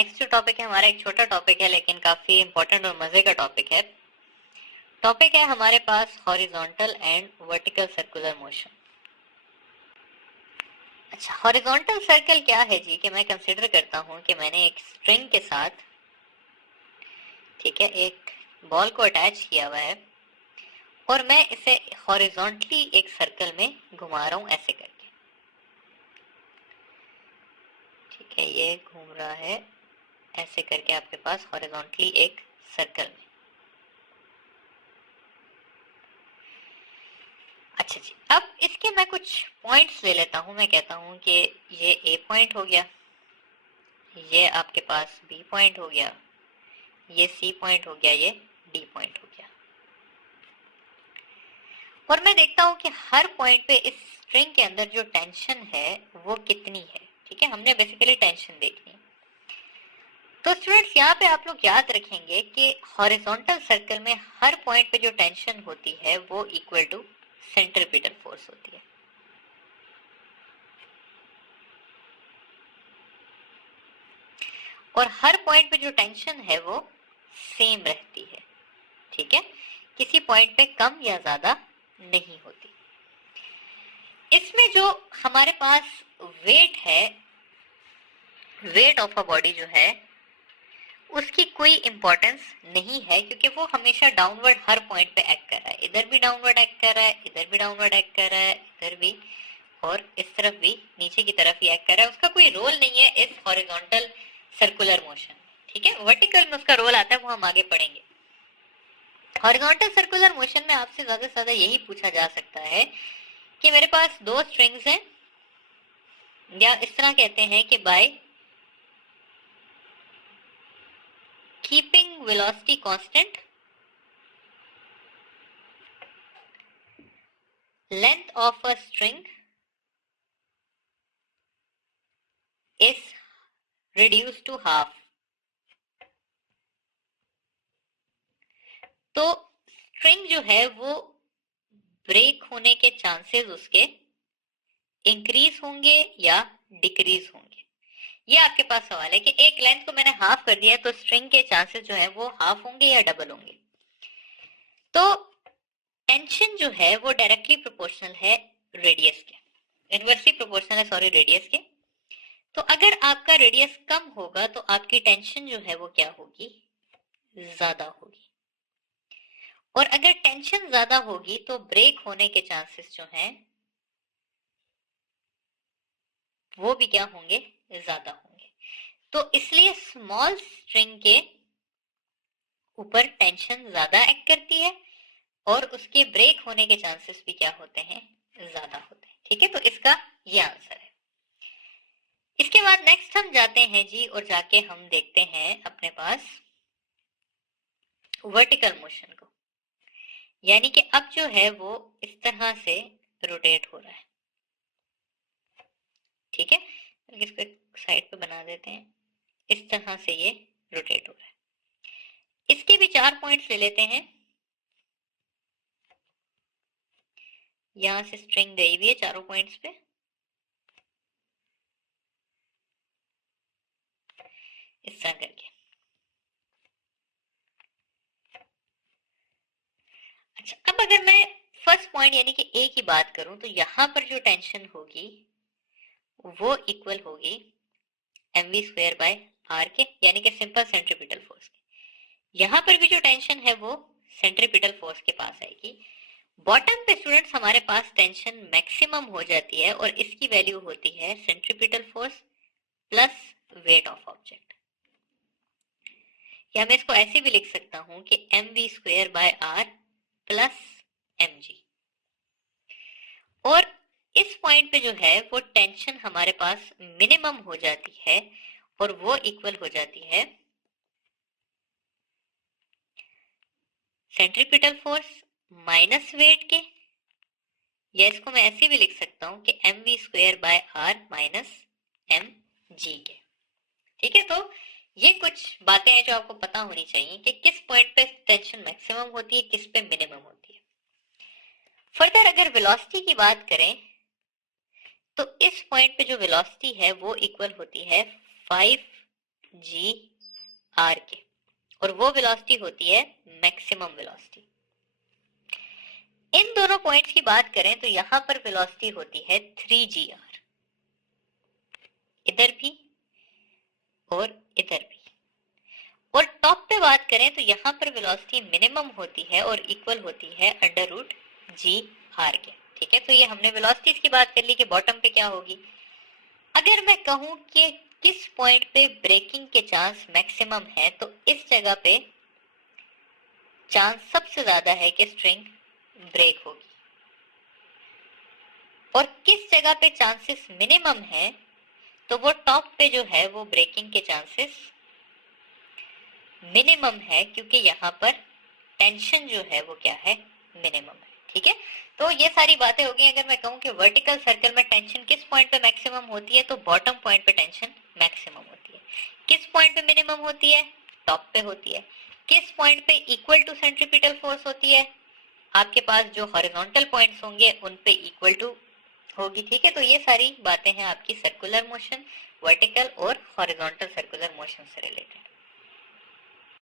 Next जो topic है हमारा एक छोटा टॉपिक है लेकिन काफी इंपॉर्टेंट और मजे का टॉपिक है। टॉपिक है हमारे पास horizontal and vertical circular motion. अच्छा, हॉरिजॉन्टल सर्कल क्या है जी? कि मैं कंसिडर करता हूं कि मैंने एक स्ट्रिंग के साथ, ठीक है, एक बॉल को अटैच किया हुआ है और मैं इसे हॉरिजॉन्टली एक सर्कल में घुमा रहा हूं ऐसे करके। ठीक है, ये घूम रहा है ऐसे करके आपके पास हॉरिजॉन्टली एक सर्कल में। अच्छा जी, अब इसके मैं कुछ पॉइंट्स ले लेता हूं। मैं कहता हूं कि ये ए पॉइंट हो गया, ये आपके पास बी पॉइंट हो गया, ये सी पॉइंट हो गया, ये डी पॉइंट हो गया। और मैं देखता हूं कि हर पॉइंट पे इस स्ट्रिंग के अंदर जो टेंशन है वो कितनी है। ठीक है, हमने बेसिकली टेंशन देखनी है। तो स्टूडेंट्स, यहाँ पे आप लोग याद रखेंगे कि हॉरिजॉन्टल सर्कल में हर पॉइंट पे जो टेंशन होती है वो इक्वल टू सेंट्रीपिटल फोर्स होती है। और हर पॉइंट पे जो टेंशन है वो सेम रहती है। ठीक है, किसी पॉइंट पे कम या ज्यादा नहीं होती। इसमें जो हमारे पास वेट है, वेट ऑफ अ बॉडी जो है उसकी कोई इंपॉर्टेंस नहीं है, क्योंकि वो हमेशा डाउनवर्ड हर पॉइंट पे एक्ट कर रहा है। इधर भी डाउनवर्ड एक्ट कर रहा है, इधर भी डाउनवर्ड एक्ट कर रहा है, इधर भी, और इस तरफ भी नीचे की तरफ ही एक्ट कर रहा है। उसका कोई रोल नहीं है इस हॉरिजॉन्टल सर्कुलर मोशन। ठीक है, वर्टिकल में उसका रोल आता है, वो हम आगे पढ़ेंगे। हॉरिजॉन्टल सर्कुलर मोशन में आपसे ज्यादा से ज्यादा यही पूछा जा सकता है कि मेरे पास दो स्ट्रिंग्स हैं, या इस तरह कहते हैं कि by keeping velocity constant, length of a string is reduced to half। तो स्ट्रिंग जो है वो ब्रेक होने के चांसेस उसके इंक्रीज होंगे या डिक्रीज होंगे। ये आपके पास सवाल है कि एक लेंथ को मैंने हाफ कर दिया है तो स्ट्रिंग के चांसेस जो है वो हाफ होंगे या डबल होंगे। तो टेंशन जो है वो डायरेक्टली प्रोपोर्शनल है रेडियस के, इनवर्सली प्रोपोर्शनल है, सॉरी, रेडियस के। तो अगर आपका रेडियस कम होगा तो आपकी टेंशन जो है वो क्या होगी? ज्यादा होगी। और अगर टेंशन ज्यादा होगी तो ब्रेक होने के चांसेस जो हैं वो भी क्या होंगे? ज्यादा होंगे। तो इसलिए स्मॉल स्ट्रिंग के ऊपर टेंशन ज्यादा एक्ट करती है और उसके ब्रेक होने के चांसेस भी क्या होते हैं? ज्यादा होते हैं। ठीक है, तो इसका ये आंसर है। इसके बाद नेक्स्ट हम जाते हैं जी, और जाके हम देखते हैं अपने पास वर्टिकल मोशन को। यानी कि अब जो है वो इस तरह से रोटेट हो रहा है। ठीक है, इसको साइड पे बना देते हैं। इस तरह से ये रोटेट हो रहा है। इसके भी 4 पॉइंट्स ले लेते हैं। यहां से स्ट्रिंग गई हुई है चारों पॉइंट्स पे। इस तरह करके। अच्छा, अब अगर मैं फर्स्ट पॉइंट यानी कि ए की बात करूं तो यहां पर जो टेंशन होगी वो इक्वल होगी mv स्क्वायर बाय आर के, यानी कि सिंपल सेंट्रीपिटल फोर्स के। यहां पर भी जो टेंशन है वो सेंट्रीपिटल फोर्स के पास आएगी। बॉटम पे स्टूडेंट्स हमारे पास टेंशन मैक्सिमम हो जाती है और इसकी वैल्यू होती है centripetal force plus weight of object. या मैं इसको ऐसे भी लिख सकता हूं कि mv square by r plus mg। और इस पॉइंट पे जो है वो टेंशन हमारे पास मिनिमम हो जाती है और वो इक्वल हो जाती है सेंट्रीपिटल फोर्स माइनस वेट के, या इसको मैं ऐसे भी लिख सकता हूं कि mv square by r minus mg के। ठीक है, तो ये कुछ बातें हैं जो आपको पता होनी चाहिए कि किस पॉइंट पे टेंशन मैक्सिमम होती है, किस पे मिनिमम होती है। फर्दर अगर वेलोसिटी की बात करें तो इस पॉइंट पे जो वेलोसिटी है वो इक्वल होती है 5 जी आर के, और वो वेलोसिटी होती है मैक्सिमम वेलोसिटी। इन दोनों पॉइंट्स की बात करें तो यहां पर वेलोसिटी होती है 3 GR, इधर भी और इधर भी। और टॉप पे बात करें तो यहां पर वेलोसिटी मिनिमम होती है और इक्वल होती है √GR के। ठीक है, तो ये हमने वेलोसिटीज की बात कर ली कि बॉटम पे क्या होगी। अगर मैं कहूं कि किस पॉइंट पे ब्रेकिंग के चांस मैक्सिमम है, तो इस जगह पे चांस सबसे ज्यादा है कि स्ट्रिंग ब्रेक होगी। और किस जगह पे चांसेस मिनिमम है, तो वो टॉप पे जो है वो ब्रेकिंग के चांसेस मिनिमम है, क्योंकि यहाँ पर टेंशन जो है वो क्या है, मिनिमम है। ठीक है, तो ये सारी बातें हो गई। अगर मैं कहूँ कि वर्टिकल सर्कल में टेंशन किस पॉइंट पे मैक्सिमम होती है, तो बॉटम पॉइंट पे टेंशन मैक्सिमम होती है। किस पॉइंट पे मिनिमम होती है, टॉप पे होती है। किस पॉइंट पे इक्वल टू सेंट्रीपिटल फोर्स होती है, आपके पास जो हॉरिजॉन्टल पॉइंट्स होंगे उन पे इक्वल टू होगी। ठीक है, तो ये सारी बातें हैं आपकी सर्कुलर मोशन, वर्टिकल और हॉरिजॉन्टल सर्कुलर मोशन से रिलेटेड।